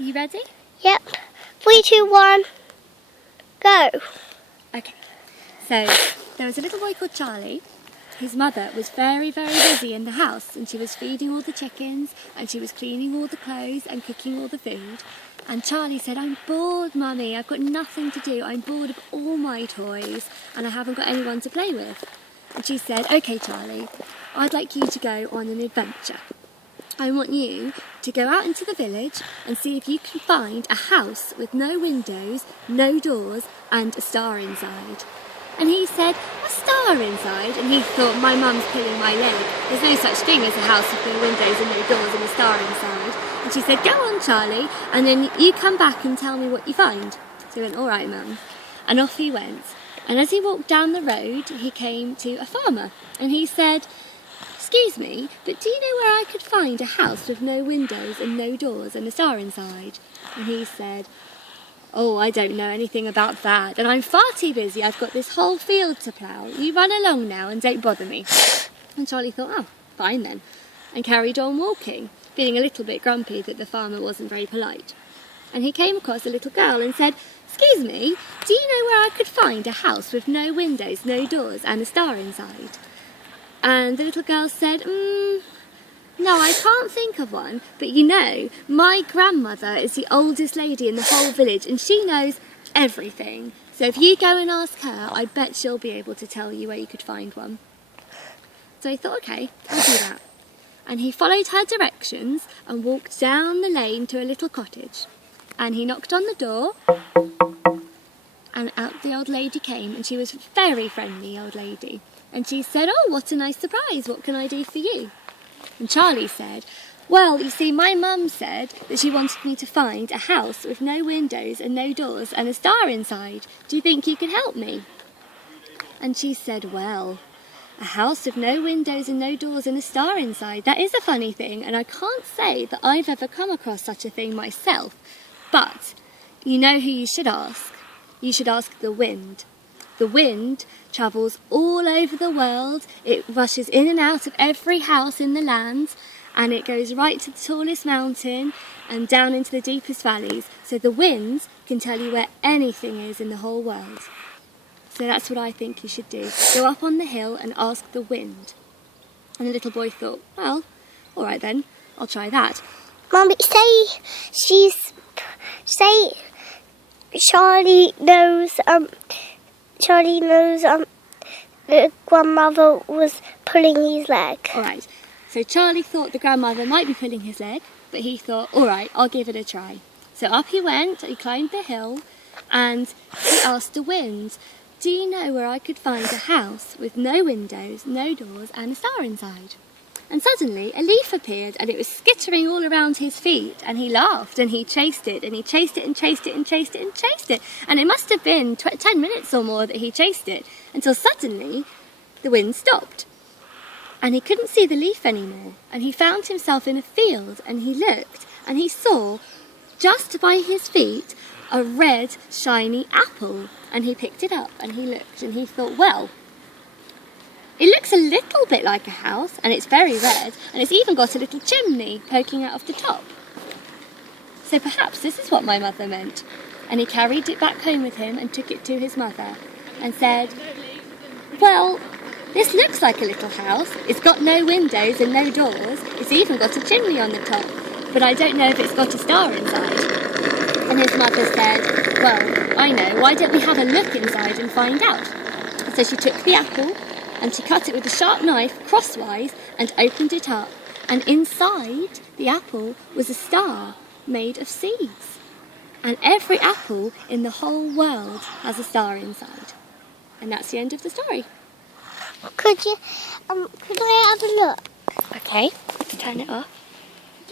You ready? Yep. 3, 2, 1, go. Okay. So, there was a little boy called Charlie. His mother was very, very busy in the house, and she was feeding all the chickens, and she was cleaning all the clothes and cooking all the food. And Charlie said, "I'm bored, Mummy. I've got nothing to do. I'm bored of all my toys, and I haven't got anyone to play with." And she said, "Okay, Charlie, I'd like you to go on an adventure. I want you to go out into the village and see if you can find a house with no windows, no doors, and a star inside." And he said, "A star inside?" And he thought, my mum's pulling my leg. There's no such thing as a house with no windows and no doors and a star inside. And she said, "Go on, Charlie, and then you come back and tell me what you find." So he went, "All right, Mum." And off he went. And as he walked down the road, he came to a farmer. And he said, "Excuse me, but do you know where I could find a house with no windows and no doors and a star inside?" And he said, "Oh, I don't know anything about that, and I'm far too busy. I've got this whole field to plough. You run along now and don't bother me." And Charlie thought, "Oh, fine then," and carried on walking, feeling a little bit grumpy that the farmer wasn't very polite. And he came across a little girl and said, "Excuse me, do you know where I could find a house with no windows, no doors, and a star inside?" And the little girl said, "No, I can't think of one, but you know, my grandmother is the oldest lady in the whole village and she knows everything. So if you go and ask her, I bet she'll be able to tell you where you could find one." So he thought, "Okay, I'll do that." And he followed her directions and walked down the lane to a little cottage. And he knocked on the door, and out the old lady came, and she was a very friendly old lady. And she said, "Oh, what a nice surprise, what can I do for you?" And Charlie said, "Well, you see, my mum said that she wanted me to find a house with no windows and no doors and a star inside. Do you think you could help me?" And she said, "Well, a house with no windows and no doors and a star inside, that is a funny thing, and I can't say that I've ever come across such a thing myself. But you know who you should ask? You should ask the wind. The wind travels all over the world. It rushes in and out of every house in the land, and it goes right to the tallest mountain and down into the deepest valleys. So the wind can tell you where anything is in the whole world." So that's what I think you should do. Go up on the hill and ask the wind. And the little boy thought, "Well, all right then, I'll try that." Mummy, say Charlie knows the grandmother was pulling his leg. All right, so Charlie thought the grandmother might be pulling his leg, but he thought, "All right, I'll give it a try." So up he went, he climbed the hill, and he asked the wind, "Do you know where I could find a house with no windows, no doors, and a star inside?" And suddenly a leaf appeared, and it was skittering all around his feet, and he laughed, and he chased it, and he chased it, and chased it, and chased it, and chased it. And it must have been 10 minutes or more that he chased it, until suddenly the wind stopped. And he couldn't see the leaf anymore, and he found himself in a field, and he looked, and he saw, just by his feet, a red, shiny apple. And he picked it up, and he looked, and he thought, "Well, it looks a little bit like a house, and it's very red, and it's even got a little chimney poking out of the top. So perhaps this is what my mother meant." And he carried it back home with him and took it to his mother and said, "Well, this looks like a little house. It's got no windows and no doors. It's even got a chimney on the top, but I don't know if it's got a star inside." And his mother said, "Well, I know. Why don't we have a look inside and find out?" So she took the apple, and she cut it with a sharp knife crosswise and opened it up. And inside the apple was a star made of seeds. And every apple in the whole world has a star inside. And that's the end of the story. Could I have a look? Okay, turn it off.